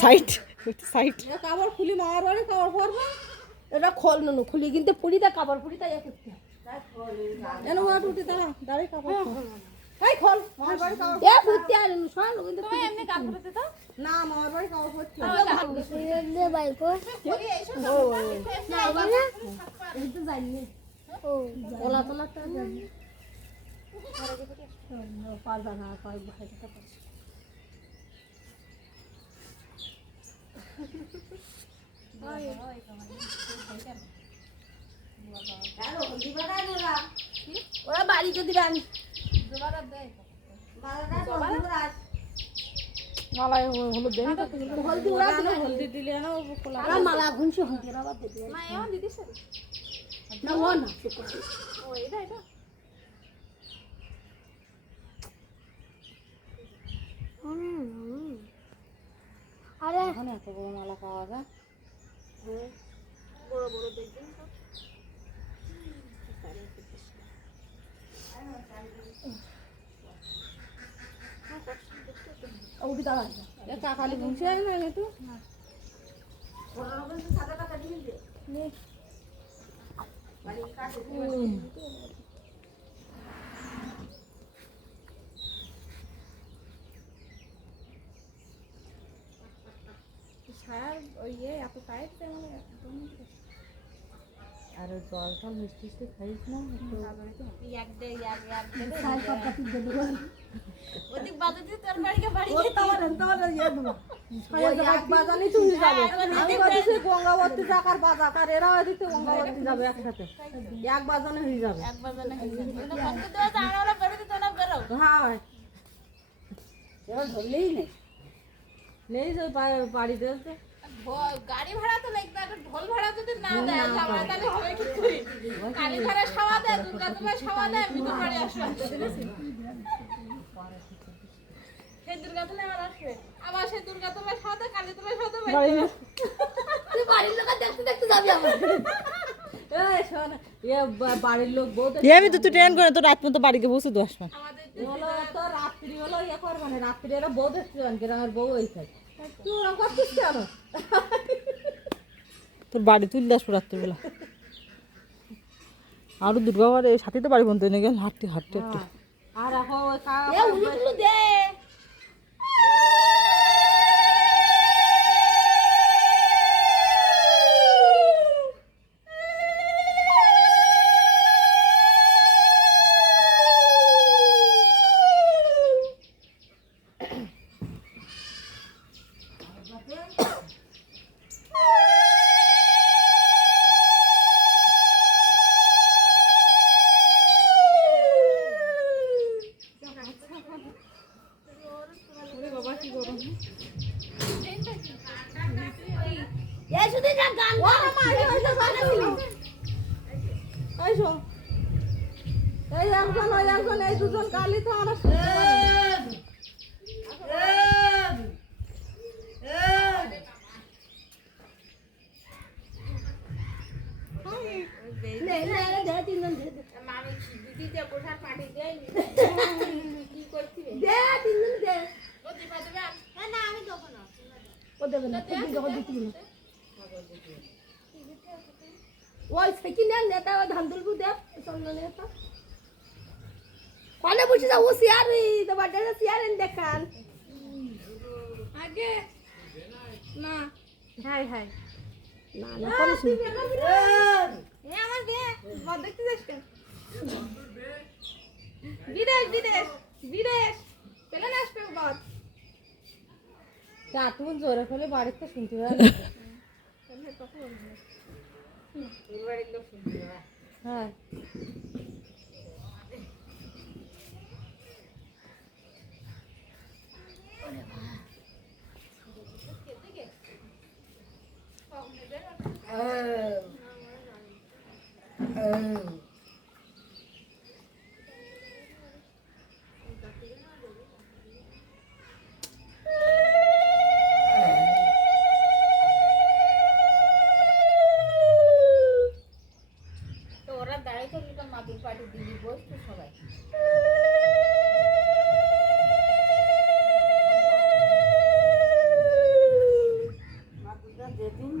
side side কাপড় খুলি মার বাড়ি কাপড় পরবে এটা খোল নো খুলি কিন্তু পুরিটা কাপড় পুরিটা ইয়ে করতে যেন ওয়াট উঠে দাঁড়াই কাপড় এই খোল মার বাড়ি কাপড় এ পুরতে আর শোন কিন্তু তুমি এমনি কাপড় পরতে তো না মার বাড়ি কাপড় পরতে নে ভাই কো ও না বাবা এই তো জানি ও ওলা তোলাটা জানি পারবা না পারবা এটা পারছি ওরা বাড়িতে দিবেন মালায় হলুদ দেন হলদি দিলে না মালা ঘুনছে না ও না ও এটা এটা আরে এখন এত বড় মালা পাওয়া যায় বড় বড় দেখবেন তো ওটি দাঁড়া এটা খালি ঘুমছে না একটু বড় রকম সাদা টাকা দিয়ে দে নে বাড়ি কাটে ছায়ার ওই এত টাইট মানে একদম আর জল টল মিষ্টি মিষ্টি খাইস না এক দে ওদিক বাজাতে তোর বাড়িকে বাড়ি তোমার ইয়ে দেবো এক বাজানি তুই যাবে আমি বলছি গঙ্গাবতী যাকার বাজার আর এরা ওদিকে গঙ্গাবতী যাবে একসাথে এক বাজানে হয়ে যাবে কত দেওয়া জানা ওরা বেরো দিতে না বেরো হ্যাঁ এবার ধরলেই নেই যে বাড়িতে গাড়ি ভাড়া তো লাগবে একটা ঢোল ভাড়া যদি না দেয় তাহলে হবে কি তুই কালী ভাড়া খাওয়া দেয় দুর্গা তোমার খাওয়া দেয় বিদুর বাড়ি আসবে সেই দুর্গা তুমি আবার আসবে আবার সেই দুর্গা তোমার খাওয়া দেয় কালী তোমার খাওয়া দেয় তুই বাড়ির লোক দেখতে দেখতে যাবি আমার এই শোন এ বাড়ির লোক বহুত আমি তো তুই ট্রেন করে তো রাত পর্যন্ত বাড়িতে বসে দো আসমান হলো তো রাত্রি হলো ইয়ে করবে না রাত্রি এরা বহুত রেস্টুরেন্ট গ্রামের বউ ওই থাকে তুই ওরকম করছিস কেন তোর বাড়ি তুললে আসবো রাত্রিবেলা আরো দুর্গাবার সাথে তো বাড়ি বন্ধ হয়ে গেল হাঁটতে হাঁটতে একটু আর এখন ওই দে এই দুজন কালি তো আমরা ওই সেকিনে নেতা ধান তুলবু দে চন্দন নেতা কলে বসে যাও সিয়ারি তো বাড়িতে সিয়ারি দেখান আগে না হাই হাই না না করিস এ আমার বে বড় দেখতে যাস কেন বিদেশ বিদেশ বিদেশ পেলে না আসবে বাদ তা তুমি জোরে ফেলে বাড়িতে শুনতে পারে হ্যাঁ যেদিন